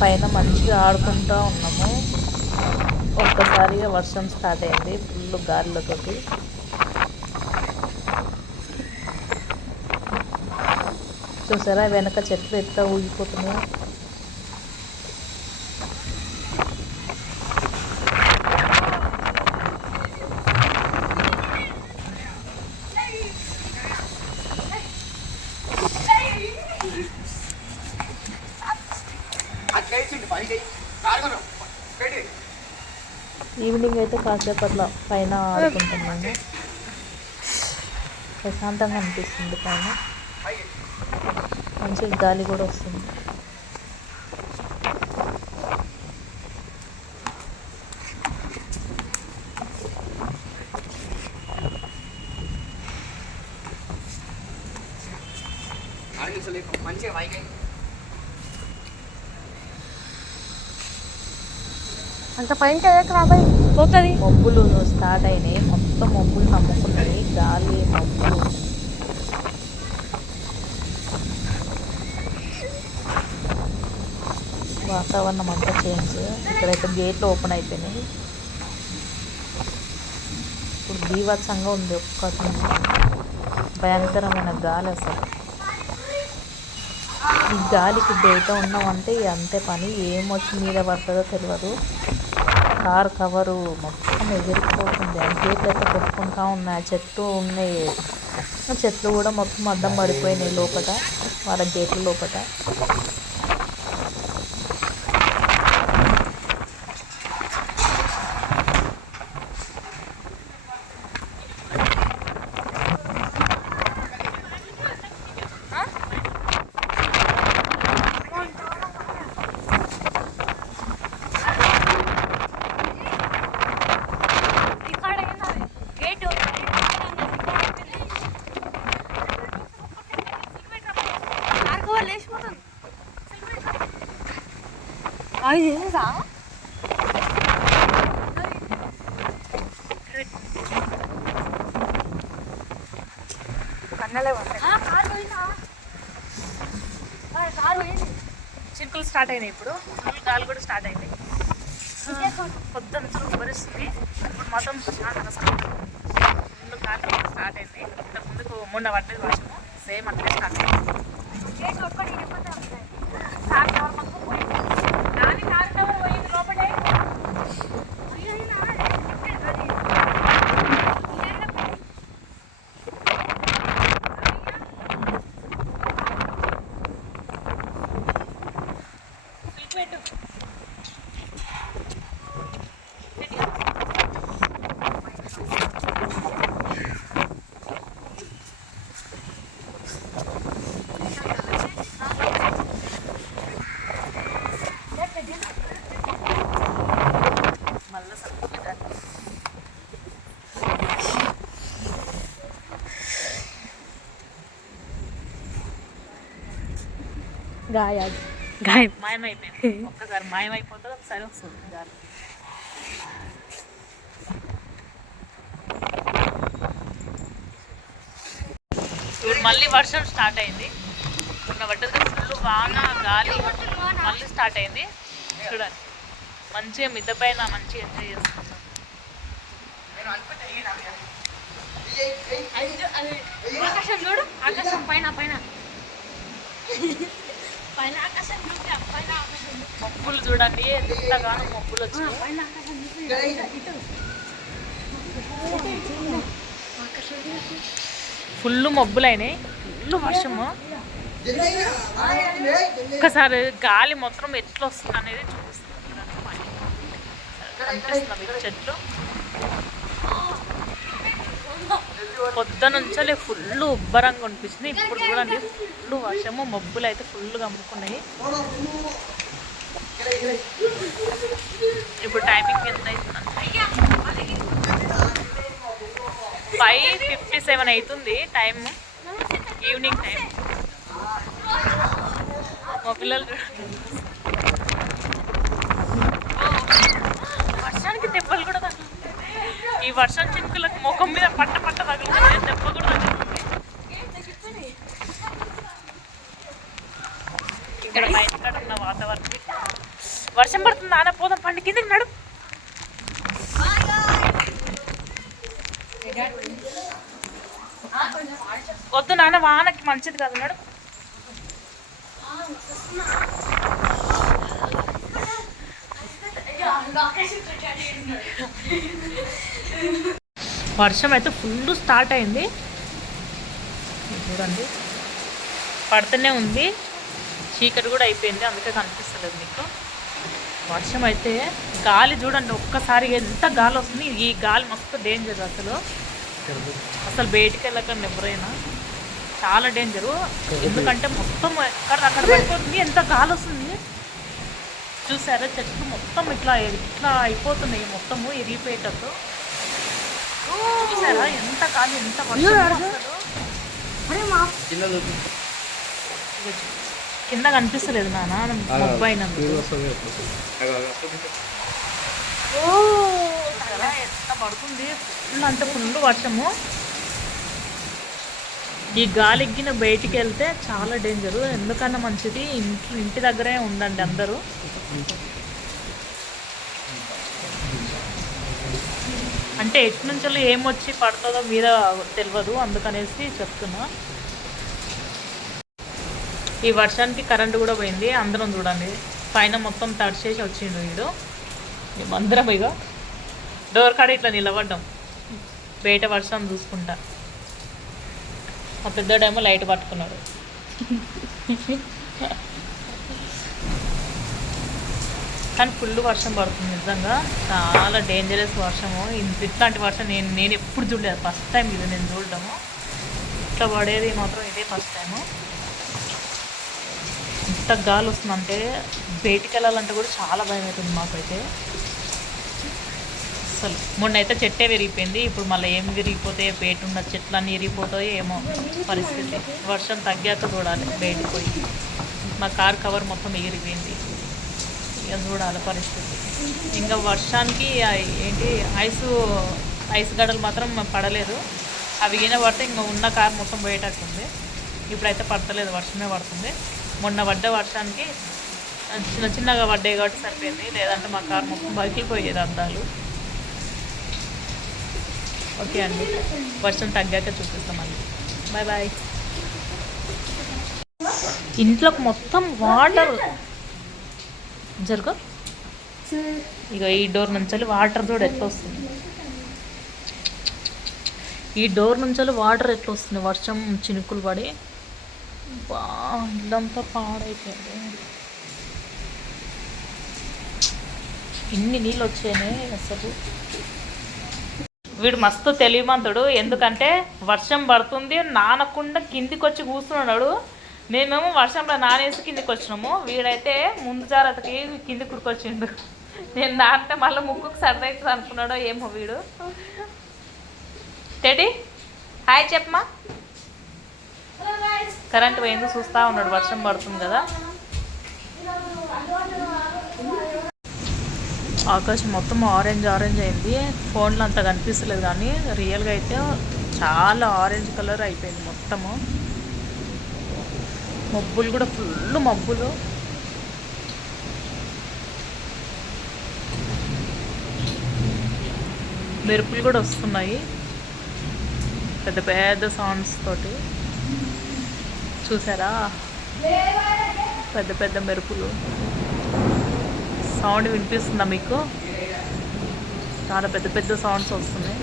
పైన మంచిగా ఆడుకుంటూ ఉన్నాము. ఒక్కసారిగా వర్షం స్టార్ట్ అయింది ఫుల్ గాలితోటి చూసారా వెనక చెట్లు ఎత్త ఊగిపోతున్నాయి. ఈవినింగ్ అయితే కాసేపు అట్లా పైన ఆడుకుంటున్నాను. ప్రశాంతంగా అనిపిస్తుంది పైన. మంచి గాలి కూడా వస్తుంది. మంచిగా అంత పైనకి ఎక్కడికి రాబాయి పోతుంది. మబ్బులు స్టార్ట్ అయినాయి. మొత్తం మబ్బులు నమ్ముకున్నాయి. గాలి మబ్బులు. వాతావరణం అంతా చేంజ్ ఇక్కడైతే గేట్లు ఓపెన్ అయిపోయినాయి. ఇప్పుడు బీభత్సంగా ఉంది ఒక్క భయంకరమైన గాలి అసలు. ఈ గాలికి బయట ఉన్నామంటే అంతే పని. ఏమొచ్చి మీద పడుతుందో తెలియదు. కార్ కవరు మొత్తం ఎగిరిపోతుంది. ఆ అయితే కొట్టుకుంటా ఉన్నాయి చెట్లు ఉన్నాయి. చెట్లు కూడా మొత్తం అడ్డం పడిపోయినాయి లోపల వాళ్ళ గేట్ల లోపల అవి చేసేసా కన్నలే కారు పోయిందా కారు పోయింది చినుకులు స్టార్ట్ అయినాయి ఇప్పుడు. ఫుల్ గాలి కూడా స్టార్ట్ అయింది పొద్దున్న చురుకు భరిస్తుంది ఇప్పుడు మాత్రం ప్రశాంతంగా స్టార్ట్ ఫుల్ గాలి స్టార్ట్ అయింది ఇంతకు ముందుకు మొన్న పడ్డది వర్షము సేమ్ అట్లే స్టార్ట్ అయింది గేట్ ఒక్కటి ఇరిగిపోతే ఉంటాయి కారు కవర్ పక్కకు పోయింది దాని కారు కవర్ పోయింది లోపలే మళ్ళీ సరిగ్గా గాలి. గాయాలు. గాయం. మాయమైపోయింది. ఒక్కసారి మాయమైపోతుంది ఒకసారి వస్తుంది గాలి ఇప్పుడు మళ్ళీ వర్షం స్టార్ట్ అయింది. మొన్న పడ్డది ఫుల్ వాన గాలి మళ్ళీ స్టార్ట్ అయింది. చూడండి. మంచిగా మిద్ద పైన మంచిగా ఎంజాయ్ చేస్తున్నాం ఆకాశం చూడు. ఆకాశం పైన పైన. మబ్బులు చూడండి ఎంతగానో మబ్బులు ఫుల్ మబ్బులు అయినాయి ఫుల్ వర్షము. ఒక్కసారి గాలి మొత్తం ఎట్లా వస్తుంది అనేది చూపిస్తుంది చెట్లు. పొద్దునుంచే ఫుల్ ఉబ్బరంగా అనిపించింది. ఇప్పుడు చూడండి ఫుల్ వర్షము మబ్బులు అయితే ఫుల్గా అమ్ముకున్నాయి. ఇప్పుడు టైమింగ్ ఎంత అవుతుంది ఫైవ్ ఫిఫ్టీ సెవెన్ అవుతుంది టైం ఈవినింగ్ టైం మా పిల్లలు వర్షానికి దెబ్బలు కూడా తగులుతాయి ఈ వర్షం చినుకులకు ముఖం మీద పట్ట పట్ట తగులుతుంది దెబ్బ కూడా తగులుతుంది ఇక్కడ మా ఇంటికాడ ఉన్న వాతావరణం. వర్షం పడుతుంది? నాన్న పోదాం పండి. కిందకి నడు. వద్దు నాన్న వానకి మంచిది కాదు. నడు. వర్షం అయితే ఫుల్ స్టార్ట్ అయింది. చూడండి. పడుతూనే ఉంది. చీకటి కూడా అయిపోయింది. అందుకే కనిపిస్తలేదు మీకు. వర్షం అయితే గాలి చూడండి ఒక్కసారి ఎంత గాలి వస్తుంది. ఈ గాలి మస్తు డేంజర్ అసలు. అసలు బయటికి వెళ్ళకండి ఎవరైనా. చాలా డేంజరు ఎందుకంటే మొత్తం ఎక్కడ అక్కడ పడిపోతుంది. ఎంత గాలి వస్తుంది. చూసారా? చెట్లు మొత్తం ఇట్లా ఇట్లా అయిపోతున్నాయి మొత్తము ఇరిగిపోయేటట్టు. చూసారా? ఎంత గాలి ఎంత కింద కనిపిస్తలేదు నాన్న ముప్పై ఎంత పడుతుంది. ఫుల్ అంటే ఫుల్ వర్షము. ఈ గాలి బయటికి వెళ్తే చాలా డేంజరు ఎందుకన్నా మంచిది? ఇంటి ఇంటి దగ్గరే ఉండండి అందరూ. అంటే ఎటు నుంచి ఏమొచ్చి పడుతుందో మీద తెలియదు అందుకనేసి చెప్తున్నా. ఈ వర్షానికి కరెంటు కూడా పోయింది. అందరం చూడండి. పైన మొత్తం తడిచేసి వచ్చిండు వీడు. మేమందరం ఇక డోర్ కాడ ఇట్లా నిలబడ్డాం. బయట వర్షం చూసుకుంటా. మా పెద్దోడేమో లైట్ పట్టుకున్నాడు కానీ ఫుల్ వర్షం పడుతుంది నిజంగా. చాలా డేంజరస్ వర్షము. ఇంత ఇట్లాంటి వర్షం నేను నేను ఎప్పుడు చూడలేదు. ఫస్ట్ టైం ఇది నేను చూడడము. ఇట్లా పడేది మాత్రం ఇదే ఫస్ట్ టైము ఇంత గాలి వస్తుందంటే బయటికి వెళ్ళాలంటే కూడా చాలా భయం అవుతుంది మాకైతే. అసలు మొన్న అయితే చెట్టే విరిగిపోయింది. ఇప్పుడు మళ్ళీ ఏం విరిగిపోతే బయట ఉన్న చెట్లన్నీ విరిగిపోతాయో ఏమో పరిస్థితి. వర్షం తగ్గాక చూడాలి బయటికి పోయి. మా కార్ కవర్ మొత్తం ఎగిరిపోయింది ఇక చూడాలి పరిస్థితి. ఇంకా వర్షానికి ఏంటి ఐసు ఐస్ గడలు మాత్రం పడలేదు. అవి ఈయన పడితే ఇంకా ఉన్న కార్ మొత్తం పోయేటట్టుంది ఇప్పుడైతే పడతలేదు వర్షమే పడుతుంది. మొన్న పడ్డ వర్షానికి చిన్న చిన్నగా పడ్డాయి కాబట్టి సరిపోయింది. లేదంటే మా కార్ మొత్తం బగిలిపోయేది అద్దాలు ఓకే అండి. వర్షం తగ్గాక చూపిస్తాం బాయ్ బాయ్ ఇంట్లోకి మొత్తం వాటర్ జరుగు. ఇక ఈ డోర్ నుంచి వాటర్ చూడు ఎట్లా వస్తుంది ఈ డోర్ నుంచి వాటర్ ఎట్లా వస్తుంది వర్షం చినుకులు పడి. బా ఇల్లంతా పాడైపోయింది. ఇన్ని నీళ్ళు వచ్చాయి అసలు. వీడు మస్తు తెలివిమంతుడు. ఎందుకంటే వర్షం పడుతుంది నానకుండా కిందికి వచ్చి కూర్చున్నాడు. మేమేమో వర్షంలో నానేసి కిందికి వచ్చినాము వీడైతే ముందు జాగ్రత్తకి కిందికి ఉరికొచ్చిండు నేను నానితే మళ్ళీ ముక్కుకు సరదా అవుతుంది అనుకున్నాడో ఏమో వీడు. టెడి హాయ్ చెప్పమా కరెంట్ పోయింది చూస్తా ఉన్నాడు. వర్షం పడుతుంది కదా. ఆకాశం మొత్తం ఆరెంజ్ ఆరెంజ్ అయింది. ఫోన్లో అంత కనిపిస్తలేదు కానీ రియల్గా అయితే చాలా ఆరెంజ్ కలర్ అయిపోయింది మొత్తము. మబ్బులు కూడా ఫుల్ మబ్బులు. మెరుపులు కూడా వస్తున్నాయి. పెద్ద పెద్ద సౌండ్స్ తోటి. చూసారా? పెద్ద పెద్ద మెరుపులు. సౌండ్ వినిపిస్తుందా మీకు? చాలా పెద్ద పెద్ద సౌండ్స్ వస్తున్నాయి.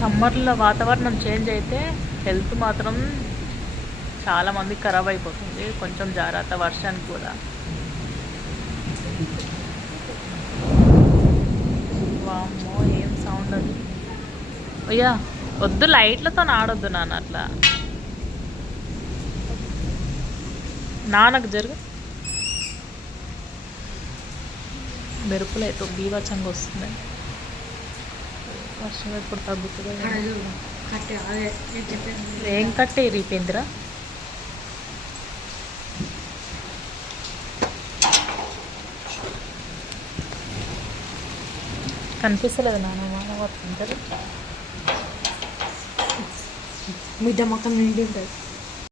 సమ్మర్లో వాతావరణం చేంజ్ అయితే హెల్త్ మాత్రం చాలామంది ఖరాబ్ అయిపోతుంది. కొంచెం జాగ్రత్త వర్షానికి కూడా వామ్మో ఏం సౌండ్ అది అయ్యా వద్దు లైట్లతో ఆడొద్దు నాన్న అట్లా. నాన్నకు జరుగు. మెరుపులు అయితే బీవచ్చంగా వస్తున్నాయి వర్షం ఎప్పుడు తగ్గుతుందో. ఏం కట్టే రీపేంద్రా కనిపిస్తలేదు నాన్న పడుతుంది మిద్ద మొక్కలు నిండి ఉంటుంది